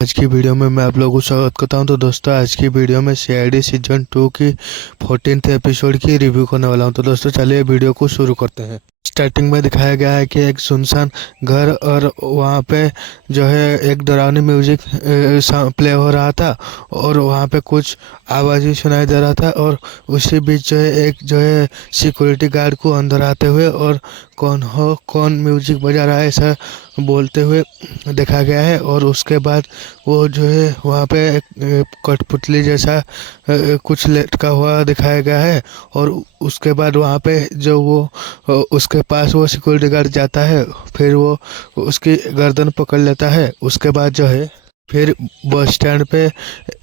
आज की वीडियो में मैं आप लोगों को स्वागत करता हूं। तो दोस्तों, आज की वीडियो में सीआईडी सीजन 2 की 14th एपिसोड की रिव्यू करने वाला हूं। तो दोस्तों, चलिए वीडियो को शुरू करते हैं। स्टार्टिंग में दिखाया गया है कि एक सुनसान घर और वहां पे जो है एक डरावनी म्यूजिक प्ले हो रहा था और वहां पे कुछ आवाज़ ही सुनाई दे रहा था। और उसी बीच जो है एक जो है सिक्योरिटी गार्ड को अंदर आते हुए और कौन म्यूजिक बजा रहा है ऐसा बोलते हुए देखा गया है। और उसके बाद वो जो है वहाँ पे एक कठपुतली जैसा कुछ लटका हुआ दिखाया गया है। और उसके बाद वहाँ पे जो वो उसके पास वो सिक्योरिटी गार्ड जाता है, फिर वो उसकी गर्दन पकड़ लेता है। उसके बाद जो है फिर बस स्टैंड पे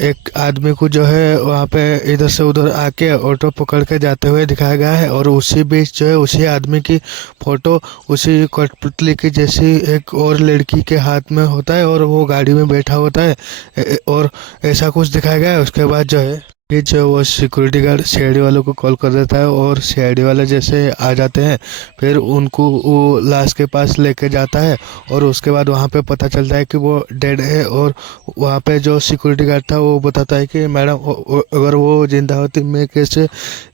एक आदमी को जो है वहाँ पे इधर से उधर आके ऑटो पकड़ के जाते हुए दिखाया गया है। और उसी बीच जो है उसी आदमी की फोटो उसी कठपुतली की जैसी एक और लड़की के हाथ में होता है और वो गाड़ी में बैठा होता है और ऐसा कुछ दिखाया गया है। उसके बाद जो है फिर जो वो सिक्योरिटी गार्ड सीआईडी वालों को कॉल कर देता है और सीआईडी वाले जैसे आ जाते हैं फिर उनको वो लाश के पास लेके जाता है। और उसके बाद वहाँ पे पता चलता है कि वो डेड है। और वहाँ पे जो सिक्योरिटी गार्ड था वो बताता है कि मैडम अगर वो जिंदा होती मैं कैसे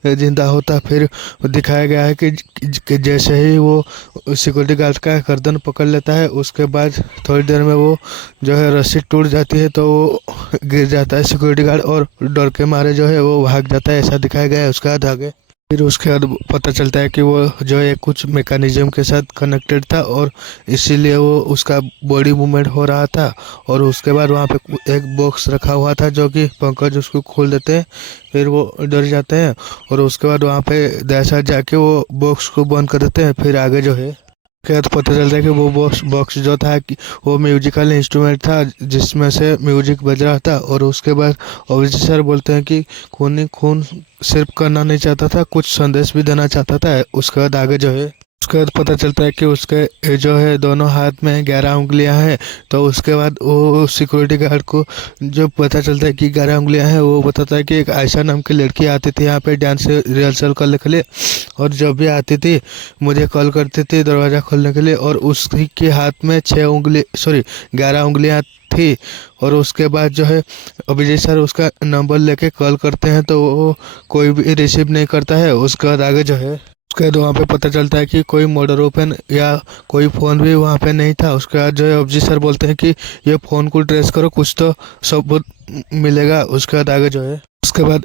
जिंदा होता। फिर दिखाया गया है कि जैसे ही वो सिक्योरिटी गार्ड का गर्दन पकड़ लेता है उसके बाद थोड़ी देर में वो जो है रस्सी टूट जाती है तो वो गिर जाता है सिक्योरिटी गार्ड और डर के मारे जो है वो भाग जाता है, ऐसा दिखाया गया है। उसके बाद आगे फिर उसके बाद पता चलता है कि वो जो है कुछ मैकेनिज्म के साथ कनेक्टेड था और इसीलिए वो उसका बॉडी मूवमेंट हो रहा था। और उसके बाद वहाँ पे एक बॉक्स रखा हुआ था जो कि पंकज उसको खोल देते हैं, फिर वो डर जाते हैं। और उसके बाद वहाँ पे दहशत जाके वो बॉक्स को बंद कर देते हैं। फिर आगे जो है क्या तो पता चलता है कि वो बॉक्स जो था कि वो म्यूजिकल इंस्ट्रूमेंट था जिसमें से म्यूजिक बज रहा था। और उसके बाद अभिजीत सर बोलते हैं कि खून ही खून सिर्फ करना नहीं चाहता था, कुछ संदेश भी देना चाहता था। उसके बाद आगे जो है उसके बाद पता चलता है कि उसके जो है दोनों हाथ में 11 उंगलियां हैं। तो उसके बाद वो सिक्योरिटी गार्ड को जो पता चलता है कि 11 उंगलियां हैं वो बताता है कि एक आयशा नाम की लड़की आती थी यहाँ पे डांस रिहर्सल करने के लिए और जब भी आती थी मुझे कॉल करती थी दरवाज़ा खोलने के लिए। और उसकी के हाथ में 11 उंगलियां थी। और उसके बाद जो है अभिजीत सर उसका नंबर लेके कॉल करते हैं तो वो कोई भी रिसीव नहीं करता है। उसके बाद आगे जो है उसके बाद वहाँ पे पता चलता है कि कोई मॉडल ओपन या कोई फ़ोन भी वहाँ पे नहीं था। उसके बाद जो है अभिजीत सर बोलते हैं कि ये फ़ोन को ट्रेस करो कुछ तो सबूत मिलेगा। उसके बाद आगे जो है उसके बाद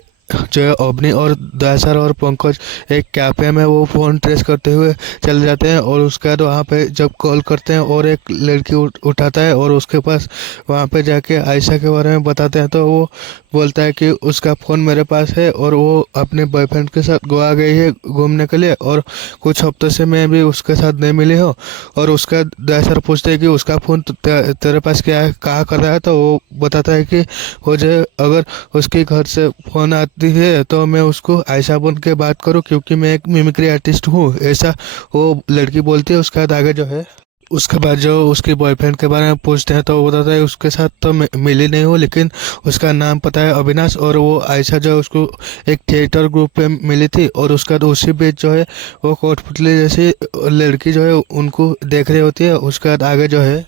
जो है अवनी और दयासर और पंकज एक कैफे में वो फ़ोन ट्रेस करते हुए चले जाते हैं। और उसके बाद वहाँ पे जब कॉल करते हैं और एक लड़की उठाता है और उसके पास वहाँ पे जाके आयशा के बारे में बताते हैं तो वो बोलता है कि उसका फ़ोन मेरे पास है और वो अपने बॉयफ्रेंड के साथ गोवा गई है घूमने के लिए और कुछ हफ्तों से मैं भी उसके साथ नहीं मिली हूँ। और उसका दयासर पूछते हैं कि उसका फ़ोन तेरे पास क्या है, कहाँ कर रहा है। तो वो बताता है कि वो जो अगर उसके घर से फ़ोन है तो मैं उसको आयशा बन के बात करूं क्योंकि मैं एक मिमिक्री आर्टिस्ट हूं, ऐसा वो लड़की बोलती है। उसके बाद आगे जो है उसके बाद जो उसके बॉयफ्रेंड के बारे में पूछते हैं तो वो बताता है उसके साथ तो मिली नहीं हो लेकिन उसका नाम पता है अविनाश। और वो आयशा जो है उसको एक थिएटर ग्रुप पे मिली थी। और उसके बाद उसी बीच जो है वो कोटपुतली जैसी लड़की जो है उनको देख रही होती है। उसके बाद आगे जो है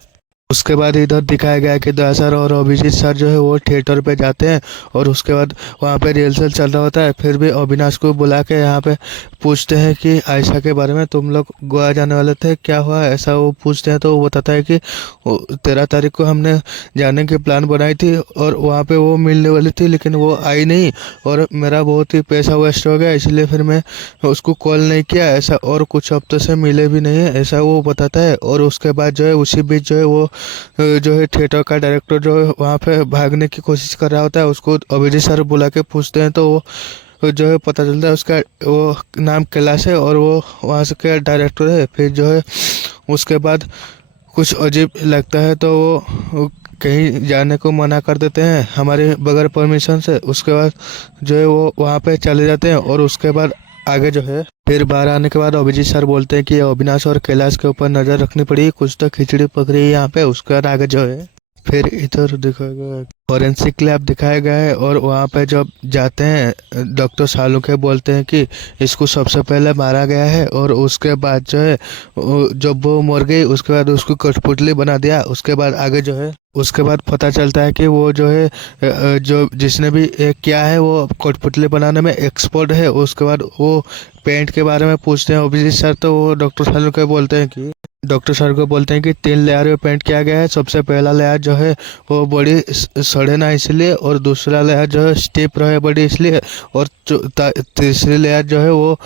उसके बाद इधर दिखाया गया कि दया सर और अभिजीत सर जो है वो थिएटर पे जाते हैं और उसके बाद वहाँ पे रिहर्सल चल रहा होता है। फिर भी अविनाश को बुला के यहाँ पे पूछते हैं कि आयशा के बारे में, तुम लोग गोवा जाने वाले थे, क्या हुआ ऐसा वो पूछते हैं। तो वो बताता है कि 13 तारीख को हमने जाने की प्लान बनाई थी और वहाँ पे वो मिलने वाली थी लेकिन वो आई नहीं और मेरा बहुत ही पैसा वेस्ट हो गया इसलिए फिर मैं उसको कॉल नहीं किया ऐसा। और कुछ हफ्तों से मिले भी नहीं है ऐसा वो बताता है। और उसके बाद जो है उसी बीच जो है वो जो है थिएटर का डायरेक्टर जो है वहाँ पे भागने की कोशिश कर रहा होता है, उसको अभिजीत सर बुला के पूछते हैं तो वो जो है पता चलता है उसका वो नाम कैलाश है और वो वहाँ से का डायरेक्टर है। फिर जो है उसके बाद कुछ अजीब लगता है तो वो कहीं जाने को मना कर देते हैं हमारे बगैर परमिशन से। उसके बाद जो है वो वहाँ पे चले जाते हैं। और उसके बाद आगे जो है फिर बाहर आने के बाद अभिजीत सर बोलते हैं कि अविनाश और कैलाश के ऊपर नजर रखनी पड़ी, कुछ तो खिचड़ी पक रही है यहाँ पे। उसके बाद आगे जो है फिर इधर दिखाया गया फॉरेंसिक लैब दिखाया गया है और वहाँ पे जब जाते हैं डॉक्टर शाहरुख बोलते हैं कि इसको सबसे पहले मारा गया है और उसके बाद जो है जब वो मर गई उसके बाद उसको कठपुतली बना दिया। उसके बाद आगे जो है उसके बाद पता चलता है कि वो जो है जो जिसने भी किया है वो कठपुतली बनाने में एक्सपर्ट है। उसके बाद वो पेंट के बारे में पूछते हैं अभिजीत सर, तो वो डॉक्टर शाहरुख बोलते हैं कि 3 लेयर में पेंट किया गया है। सबसे पहला लेयर जो है वो बड़ी सड़े ना इसलिए, और दूसरा लेयर जो है स्टिफ रहे बॉडी इसलिए, और तीसरी लेयर जो है वो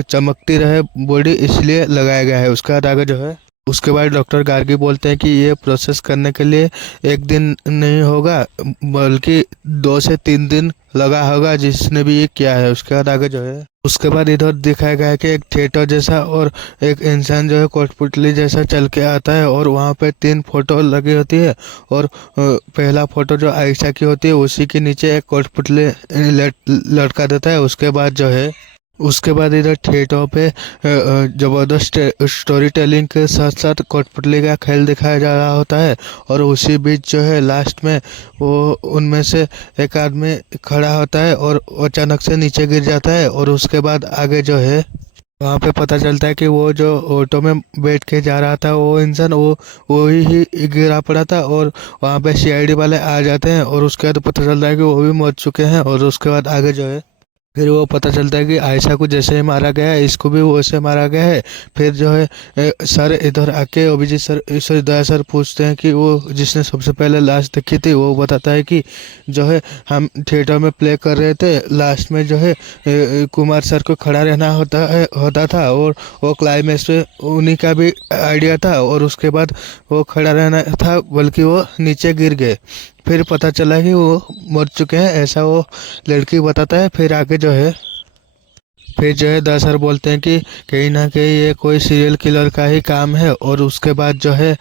चमकती रहे बॉडी इसलिए लगाया गया है। उसके बाद आगे जो है उसके बाद डॉक्टर गार्गी बोलते हैं कि ये प्रोसेस करने के लिए एक दिन नहीं होगा बल्कि 2 से 3 दिन लगा होगा जिसने भी ये किया है। उसके बाद आगे जो है उसके बाद इधर दिखाया गया है कि एक थिएटर जैसा और एक इंसान जो है कठपुतली जैसा चल के आता है और वहाँ पे 3 फोटो लगी होती है। और पहला फोटो जो आयशा की होती है उसी के नीचे एक कठपुतली लटका देता है। उसके बाद इधर थिएटर पे ज़बरदस्त स्टोरी टेलिंग के साथ साथ कठपुतली का खेल दिखाया जा रहा होता है। और उसी बीच जो है लास्ट में वो उनमें से एक आदमी खड़ा होता है और अचानक से नीचे गिर जाता है। और उसके बाद आगे जो है वहाँ पे पता चलता है कि वो जो ऑटो में बैठ के जा रहा था वो इंसान वो ही गिरा पड़ा था। और वहाँ पे सीआईडी वाले आ जाते हैं और उसके बाद पता चलता है कि वो भी मर चुके हैं। और उसके बाद आगे जो है फिर वो पता चलता है कि आयशा को जैसे ही मारा गया है इसको भी वैसे मारा गया है। फिर जो है सर इधर आके अभिजीत सर दया सर पूछते हैं कि वो जिसने सबसे पहले लाश देखी थी वो बताता है कि जो है हम थिएटर में प्ले कर रहे थे, लास्ट में जो है कुमार सर को खड़ा रहना होता था और वो क्लाइमेक्स पे उन्हीं का भी आइडिया था। और उसके बाद वो खड़ा रहना था बल्कि वो नीचे गिर गए। फिर पता चला कि वो मर चुके हैं ऐसा वो लड़की बताता है। फिर जो है दस सर बोलते हैं कि कहीं ना कहीं ये कोई सीरियल किलर का ही काम है। और उसके बाद जो है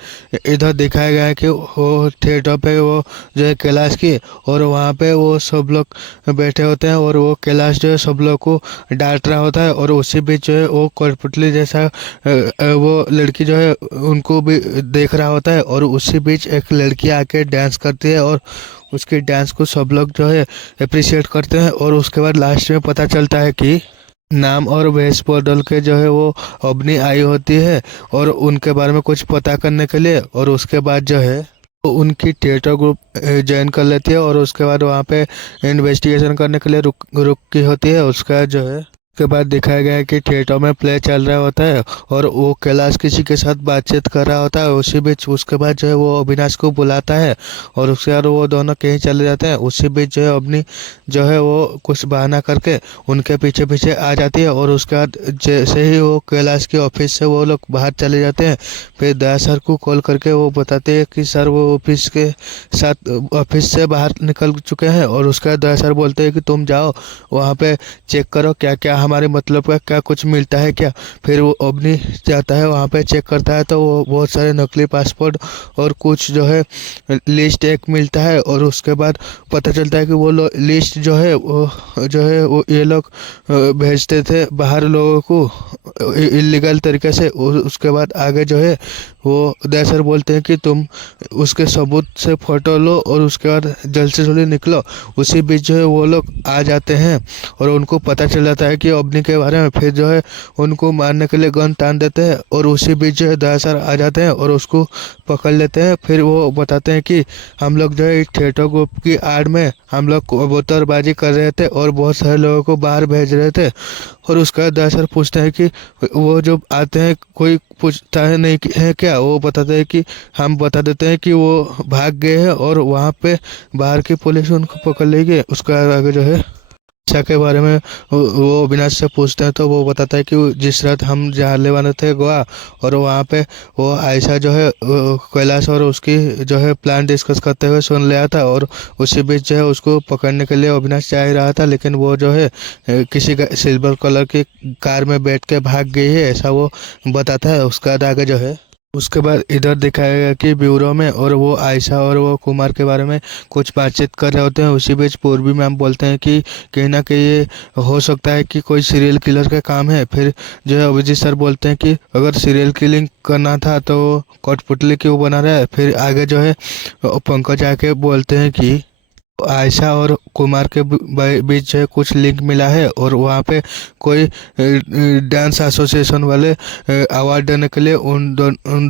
इधर दिखाया गया है कि वो थिएटर पे वो जो है कैलाश की और वहाँ पे वो सब लोग बैठे होते हैं और वो कैलाश जो है सब लोग को डांट रहा होता है। और उसी बीच जो है वो कठपुतली जैसा वो लड़की जो है उनको भी देख रहा होता है। और उसी बीच एक लड़की आके डांस करती है और उसके डांस को सब लोग जो है अप्रिशिएट करते हैं। और उसके बाद लास्ट में पता चलता है कि नाम और वेश बदल के जो है वो अवनी आई होती है और उनके बारे में कुछ पता करने के लिए। और उसके बाद जो है वो उनकी थिएटर ग्रुप ज्वाइन कर लेती है और उसके बाद वहाँ पे इन्वेस्टिगेशन करने के लिए रुक की होती है। उसका जो है उसके बाद दिखाया गया है कि थिएटर में प्ले चल रहा होता है और वो कैलाश किसी के साथ बातचीत कर रहा होता है। उसी बीच उसके बाद जो है वो अविनाश को बुलाता है और उसके बाद वो दोनों कहीं चले जाते हैं। उसी बीच जो है अवनी जो है वो कुछ बहाना करके उनके पीछे पीछे आ जाती है। और उसके बाद जैसे ही वो कैलाश के ऑफिस से वो लोग बाहर चले जाते हैं फिर दया सर को कॉल करके वो बताते हैं कि सर वो ऑफिस से बाहर निकल चुके हैं। और उसके बाद दया सर बोलते हैं कि तुम जाओ वहाँ पे चेक करो क्या क्या हमारे मतलब का क्या कुछ मिलता है क्या। फिर वो अवनी जाता है वहाँ पे चेक करता है तो वो बहुत सारे नकली पासपोर्ट और कुछ जो है लिस्ट एक मिलता है। और उसके बाद पता चलता है कि वो लिस्ट जो है वो ये लोग भेजते थे बाहर लोगों को इलीगल तरीके से। उसके बाद आगे जो है वो दया सर बोलते हैं कि तुम उसके सबूत से फ़ोटो लो और उसके बाद जल्द से जल्दी निकलो। उसी बीच जो है वो लोग आ जाते हैं और उनको पता चल जाता है कि अवनी के बारे में। फिर जो है उनको मारने के लिए गन तान देते हैं और उसी बीच जो है दया सर आ जाते हैं और उसको पकड़ लेते हैं। फिर वो बताते हैं कि हम लोग जो है एक थिएटर ग्रुप की आड़ में हम लोग कबूतरबाजी कर रहे थे और बहुत सारे लोगों को बाहर भेज रहे थे। और उसका बाद दया सर पूछते हैं कि वो जब आते हैं कोई पूछता है नहीं है क्या। वो बताते हैं कि हम बता देते हैं कि वो भाग गए हैं और वहाँ पे बाहर की पुलिस उनको पकड़ लेगी। उसका आगे जो है शिक्षा के बारे में वो अविनाश से पूछते हैं तो वो बताता है कि जिस रात हम जाने वाले थे गोवा और वहाँ पे वो आयशा जो है कैलाश और उसकी जो है प्लान डिस्कस करते हुए सुन लिया था। और उसी बीच जो है उसको पकड़ने के लिए अविनाश चाह रहा था लेकिन वो जो है किसी का सिल्वर कलर की कार में बैठ के भाग गई है ऐसा वो बताता है। उसके बाद आगे जो है उसके बाद इधर दिखाया गया कि ब्यूरो में और वो आयशा और वो कुमार के बारे में कुछ बातचीत कर रहे होते हैं। उसी बीच पूर्वी मैम बोलते हैं कि कहीं ना कहीं ये हो सकता है कि कोई सीरियल किलर का काम है। फिर जो है अभिजीत सर बोलते हैं कि अगर सीरियल किलिंग करना था तो कठपुतली क्यों बना रहा है। फिर आगे जो है पंकज आके बोलते हैं कि आयशा और कुमार के बीच जो है कुछ लिंक मिला है और वहाँ पे कोई डांस एसोसिएशन वाले अवार्ड देने के लिए उन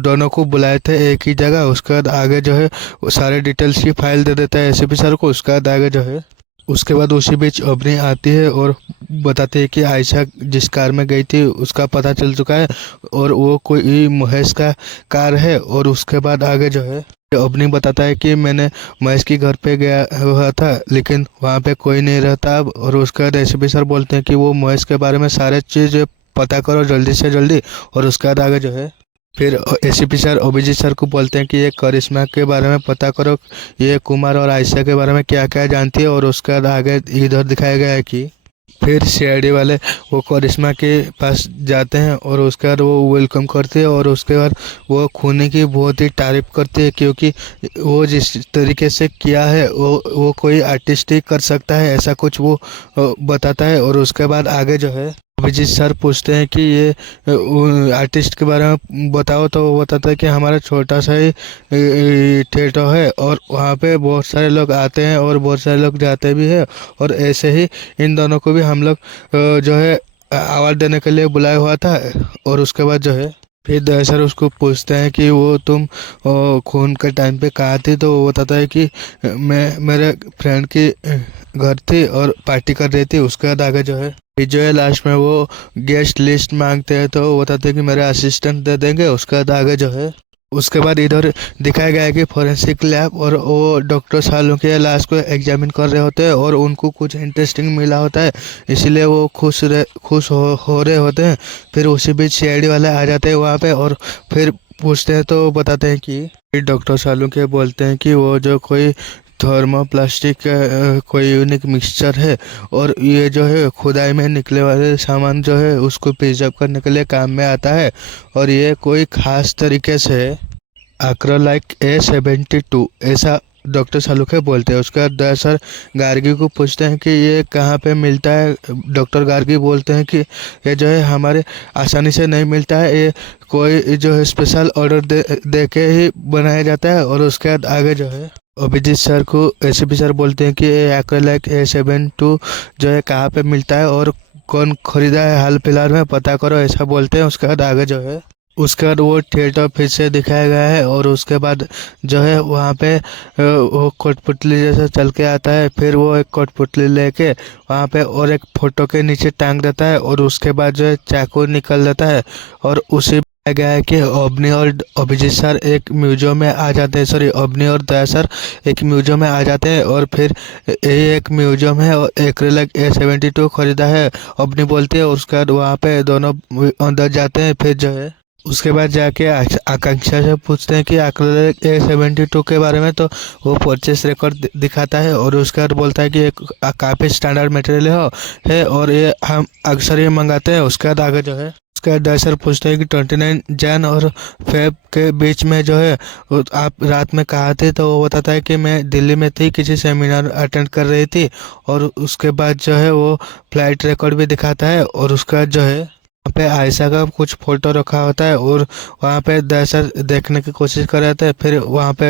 दोनों को बुलाए थे एक ही जगह। उसके बाद आगे जो है वो सारे डिटेल्स की फाइल दे देता है एसीपी सर को। उसके बाद आगे जो है उसके बाद उसी बीच अवनी आती है और बताती है कि आयशा जिस कार में गई थी उसका पता चल चुका है और वो कोई महेश का कार है। और उसके बाद आगे जो है अवनी बताता है कि मैंने महेश के घर पे गया हुआ था लेकिन वहाँ पे कोई नहीं रहता अब। और उसके बाद एसीपी सर बोलते हैं कि वो महेश के बारे में सारे चीज़ पता करो जल्दी से जल्दी। और उसके बाद आगे जो है फिर एसीपी सर अभिजीत सर को बोलते हैं कि ये करिश्मा के बारे में पता करो, ये कुमार और आयशा के बारे में क्या क्या जानती है। और उसके बाद आगे इधर दिखाया गया है कि फिर सीआईडी वाले वो करिश्मा के पास जाते हैं और उसके बाद वो वेलकम करते हैं और उसके बाद वो खूनी की बहुत ही तारीफ करती है क्योंकि वो जिस तरीके से किया है वो कोई आर्टिस्ट ही कर सकता है, ऐसा कुछ वो बताता है। और उसके बाद आगे जो है अभिजीत सर पूछते हैं कि ये आर्टिस्ट के बारे में बताओ, तो वो बताता है कि हमारा छोटा सा ही थिएटर है और वहाँ पे बहुत सारे लोग आते हैं और बहुत सारे लोग जाते भी हैं। और ऐसे ही इन दोनों को भी हम लोग जो है अवार्ड देने के लिए बुलाया हुआ था। और उसके बाद जो है फिर दरअसल उसको पूछते हैं कि वो तुम खून के टाइम पे कहाँ थी, तो वो बताता है कि मैं मेरे फ्रेंड की घर थी और पार्टी कर रही थी। उसके बाद आगे जो है फिर जो है लास्ट में वो गेस्ट लिस्ट मांगते हैं तो वो बताते हैं कि मेरे असिस्टेंट दे देंगे। उसके बाद आगे जो है उसके बाद इधर दिखाया गया है कि फॉरेंसिक लैब और वो डॉक्टर सालों के लाश को एग्जामिन कर रहे होते हैं और उनको कुछ इंटरेस्टिंग मिला होता है इसीलिए वो खुश हो रहे होते हैं। फिर उसी बीच सीआईडी वाले आ जाते हैं वहाँ पे और फिर पूछते हैं तो बताते हैं कि डॉक्टर सालों के बोलते हैं कि वो जो कोई थर्मोप्लास्टिक का कोई यूनिक मिक्सचर है और ये जो है खुदाई में निकले वाले सामान जो है उसको प्रिजर्व करने के लिए काम में आता है और ये कोई ख़ास तरीके से एक्रेलाइक A72 ऐसा डॉक्टर सालुखे बोलते हैं। उसके बाद दरअसल गार्गी को पूछते हैं कि ये कहाँ पे मिलता है। डॉक्टर गार्गी बोलते हैं कि ये जो है हमारे आसानी से नहीं मिलता है, ये कोई जो है स्पेशल ऑर्डर दे के ही बनाया जाता है। और उसके बाद आगे जो है अभिजीत सर को एसीपी सर बोलते हैं कि एक्रेलाइक A72 जो है कहाँ पे मिलता है और कौन खरीदा है हाल फिलहाल में पता करो, ऐसा बोलते हैं। उसके बाद आगे जो है उसके बाद वो थिएटर फिर से दिखाया गया है और उसके बाद जो है वहाँ पे वो कठपुतली जैसा चल के आता है। फिर वो एक कठपुतली लेके वहाँ पे और एक फोटो के नीचे टांग देता है और उसके बाद जो है चाकू निकल जाता है और उसी गया है कि अवनी और अभिजीत सर एक म्यूजियम में आ जाते हैं, सॉरी अवनी और दया सर एक म्यूजियम में आ जाते हैं और फिर ये एक म्यूजियम है और एक्रेलिक A72 खरीदा है अवनी बोलती है। और उसके बाद वहाँ पे दोनों अंदर जाते हैं। फिर जो है उसके बाद जाके आकांक्षा से पूछते हैं कि एक्रेलिक A72 के बारे में, तो वो परचेस रिकॉर्ड दिखाता है और उसके बाद बोलता है कि एक काफ़ी स्टैंडर्ड मटेरियल है और ये हम अक्सर ये मंगाते हैं। उसके बाद आगे जो है उसके दरअसल पूछते हैं कि 29 जन और फेब के बीच में जो है आप रात में कहाँ थे, तो वो बताता है कि मैं दिल्ली में थी, किसी सेमिनार अटेंड कर रही थी। और उसके बाद जो है वो फ्लाइट रिकॉर्ड भी दिखाता है और उसका जो है वहाँ पे आयशा का कुछ फोटो रखा होता है और वहाँ पे दरअसल देखने की कोशिश कर रहे थे। फिर वहाँ पे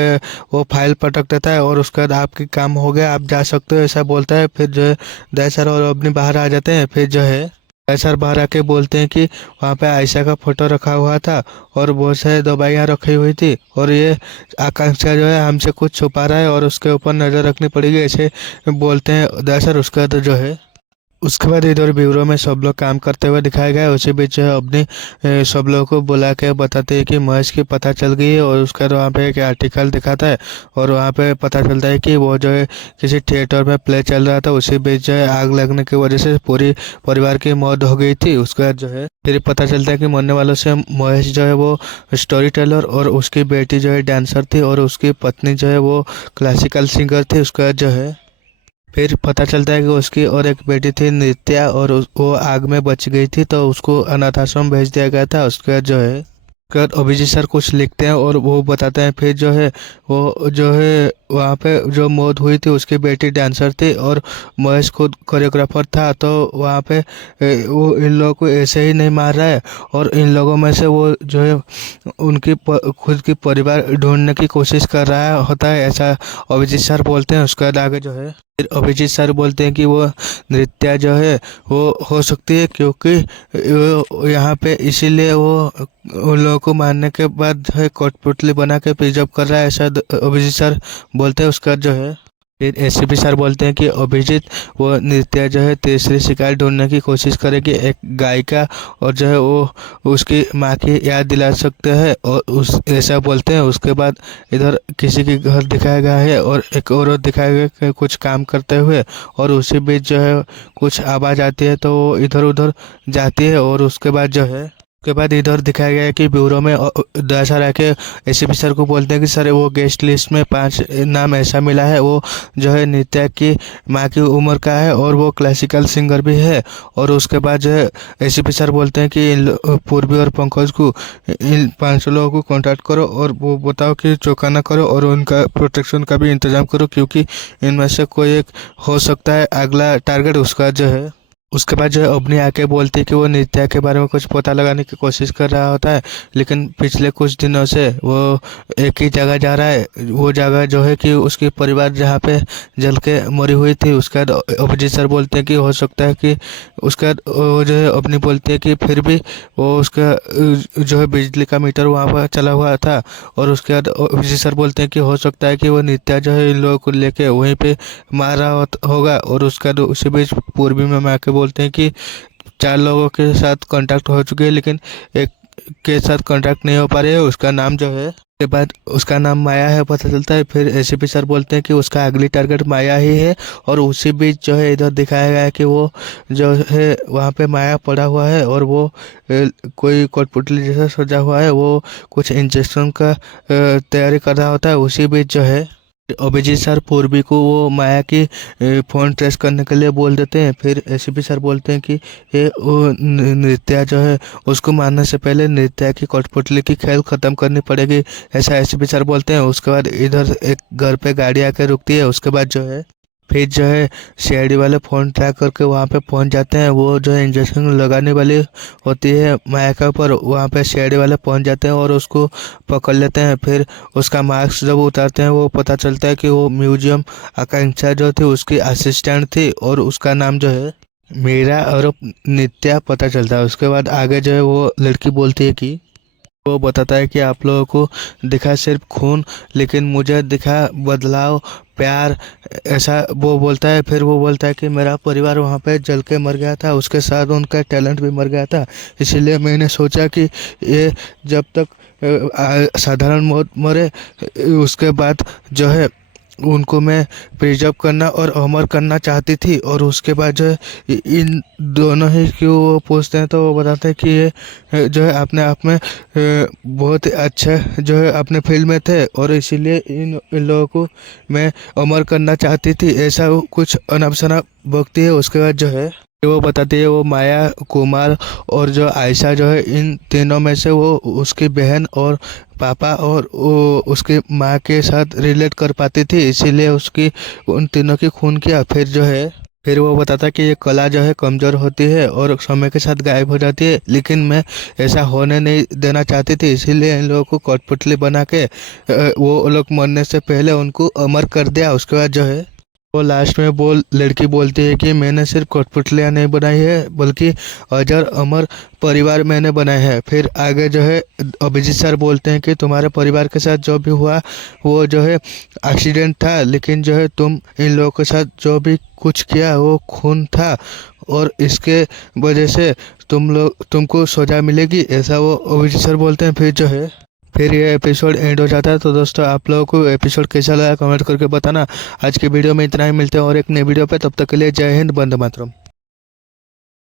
वो फाइल पटक देता है और उसके बाद आपके काम हो गया, आप जा सकते हो, ऐसा बोलता है। फिर जो है दरअसल और अपनी बाहर आ जाते हैं। फिर जो है सर बाहर आके बोलते हैं कि वहाँ पे आयशा का फोटो रखा हुआ था और बहुत सारी दवाइयाँ रखी हुई थी और ये आकांक्षा जो है हमसे कुछ छुपा रहा है और उसके ऊपर नज़र रखनी पड़ेगी, ऐसे बोलते हैं दरअसल। उसका तो जो है उसके बाद इधर ब्यूरो में सब लोग काम करते हुए दिखाया गया है। उसी बीच जो है अपने सब लोगों को बुला के बताते हैं कि महेश की पता चल गई है और उसका वहाँ पे एक आर्टिकल दिखाता है और वहाँ पे पता चलता है कि वो जो है किसी थिएटर में प्ले चल रहा था, उसी बीच जो है आग लगने की वजह से पूरी परिवार की मौत हो गई थी। उसके बाद जो है फिर पता चलता है कि मरने वालों से महेश जो है वो स्टोरी टेलर और उसकी बेटी जो है डांसर थी और उसकी पत्नी जो है वो क्लासिकल सिंगर थी। उसके बाद जो है फिर पता चलता है कि उसकी और एक बेटी थी नृत्या और वो आग में बच गई थी, तो उसको अनाथ आश्रम भेज दिया गया था। उसके बाद जो है उसके बाद अभिजीत सर कुछ लिखते हैं और वो बताते हैं। फिर जो है वो जो है वहाँ पे जो मौत हुई थी उसकी बेटी डांसर थी और महेश खुद कोरियोग्राफर था। तो वहाँ पे वो इन लोगों को ऐसे ही नहीं मार रहा है और इन लोगों में से वो जो है उनकी खुद की परिवार ढूंढने की कोशिश कर रहा होता है, ऐसा अभिजीत सर बोलते हैं। उसके बाद आगे जो है फिर अभिजीत सर बोलते हैं कि वो नृत्या जो है वो हो सकती है, क्योंकि यहाँ पे इसीलिए वो उन लोगों को मारने के बाद जो है कठपुतली बना के प्रिजर्व कर रहा है, ऐसा अभिजीत सर बोलते हैं। उसका जो है फिर एसीपी सर बोलते हैं कि अभिजीत वो नृत्या जो है तीसरी शिकार ढूंढने की कोशिश करेगी, एक गायिका, और जो है वो उसकी माँ की याद दिला सकते हैं और उस ऐसा बोलते हैं। उसके बाद इधर किसी के घर दिखाया गया है और एक औरत दिखाया गया कि कुछ काम करते हुए, और उसी बीच जो है कुछ आवाज़ आती है तो वो इधर उधर जाती है। और उसके बाद जो है उसके बाद इधर दिखाया गया है कि ब्यूरो में दया सर आके एसीपी सर को बोलते हैं कि सर वो गेस्ट लिस्ट में 5 नाम ऐसा मिला है, वो जो है नृत्या की माँ की उम्र का है और वो क्लासिकल सिंगर भी है। और उसके बाद जो है एसीपी सर बोलते हैं कि पूर्वी और पंकज को इन 5 लोगों को कांटेक्ट करो और वो बताओ कि चौका ना करो और उनका प्रोटेक्शन का भी इंतजाम करो, क्योंकि इनमें से कोई एक हो सकता है अगला टारगेट उसका जो है। उसके बाद जो है अवनी आके बोलती है कि वो नृत्या के बारे में कुछ पता लगाने की कोशिश कर रहा होता है, लेकिन पिछले कुछ दिनों से वो एक ही जगह जा रहा है। वो जगह जो है कि उसकी परिवार जहाँ पे जल के मरी हुई थी। उसके बाद अभिजीत सर बोलते हैं कि हो सकता है कि उसके बाद वो जो है अपनी बोलती है कि फिर भी वो उसका जो है बिजली का मीटर वहाँ पर चला हुआ था। और उसके बाद अभिजीत सर बोलते हैं कि हो सकता है कि वो नृत्या जो है इन लोगों को लेके वहीं पे मार रहा होगा। और उसका उसी बीच पूर्वी में आके बोलते हैं कि 4 लोगों के साथ कांटेक्ट हो चुके हैं, लेकिन एक के साथ कांटेक्ट नहीं हो पा रहे है। उसका नाम जो है के बाद उसका नाम माया है पता चलता है। फिर एसीपी सर बोलते हैं कि उसका अगली टारगेट माया ही है। और उसी बीच जो है इधर दिखाया गया है कि वो जो है वहाँ पे माया पड़ा हुआ है और वो कोई कठपुतली जैसा सजा हुआ है, वो कुछ इंजेक्शन का तैयारी कर रहा होता है। उसी बीच जो है अभिजीत सर पूर्वी को वो माया की फ़ोन ट्रेस करने के लिए बोल देते हैं। फिर एसीपी सर बोलते हैं कि ये वो नृत्या जो है उसको मारने से पहले नृत्या की कठपुतली की खेल ख़त्म करनी पड़ेगी, ऐसा एसीपी सर बोलते हैं। उसके बाद इधर एक घर पे गाड़ी आकर रुकती है। उसके बाद जो है फिर जो है सीआईडी वाले फ़ोन ट्रैक करके वहाँ पे पहुँच जाते हैं। वो जो है इंजेक्शन लगाने वाली होती है माया के ऊपर, वहाँ पे सीआईडी वाले पहुँच जाते हैं और उसको पकड़ लेते हैं। फिर उसका मास्क जब उतारते हैं वो पता चलता है कि वो म्यूजियम आकांक्षा जो थी उसकी असिस्टेंट थी और उसका नाम जो है मीरा और नित्या पता चलता है। उसके बाद आगे जो है वो लड़की बोलती है कि वो बताता है कि आप लोगों को दिखा सिर्फ खून, लेकिन मुझे दिखा बदलाव, प्यार, ऐसा वो बोलता है। फिर वो बोलता है कि मेरा परिवार वहाँ पे जल के मर गया था, उसके साथ उनका टैलेंट भी मर गया था, इसीलिए मैंने सोचा कि ये जब तक साधारण मौत मरे उसके बाद जो है उनको मैं प्रिजर्व करना और अमर करना चाहती थी। और उसके बाद जो है इन दोनों ही क्यों वो पूछते हैं तो वो बताते हैं कि ये जो है अपने आप में बहुत अच्छे जो है अपने फील्ड में थे और इसीलिए इन लोगों को मैं अमर करना चाहती थी, ऐसा कुछ अनाप शनाप भक्ति है। उसके बाद जो है वो बताती है वो माया, कुमार और जो आयशा जो है इन तीनों में से वो उसकी बहन और पापा और वो उसकी माँ के साथ रिलेट कर पाती थी, इसीलिए उसकी उन तीनों की खून किया। फिर जो है फिर वो बताता कि ये कला जो है कमज़ोर होती है और समय के साथ गायब हो जाती है, लेकिन मैं ऐसा होने नहीं देना चाहती थी, इसीलिए इन लोगों को कठपुतली बना के वो लोग मरने से पहले उनको अमर कर दिया। उसके बाद जो है वो लास्ट में लड़की बोलती है कि मैंने सिर्फ कठपुतलियाँ नहीं बनाई है बल्कि अजर अमर परिवार मैंने बनाए हैं। फिर आगे जो है अभिजीत सर बोलते हैं कि तुम्हारे परिवार के साथ जो भी हुआ वो जो है एक्सीडेंट था, लेकिन जो है तुम इन लोगों के साथ जो भी कुछ किया वो खून था और इसके वजह से तुमको सजा मिलेगी, ऐसा वो अभिजीत सर बोलते हैं। फिर ये एपिसोड एंड हो जाता है। तो दोस्तों आप लोगों को एपिसोड कैसा लगा कमेंट करके बताना। आज की वीडियो में इतना ही, मिलते हैं और एक नई वीडियो पे, तब तक के लिए जय हिंद, वंदे मातरम।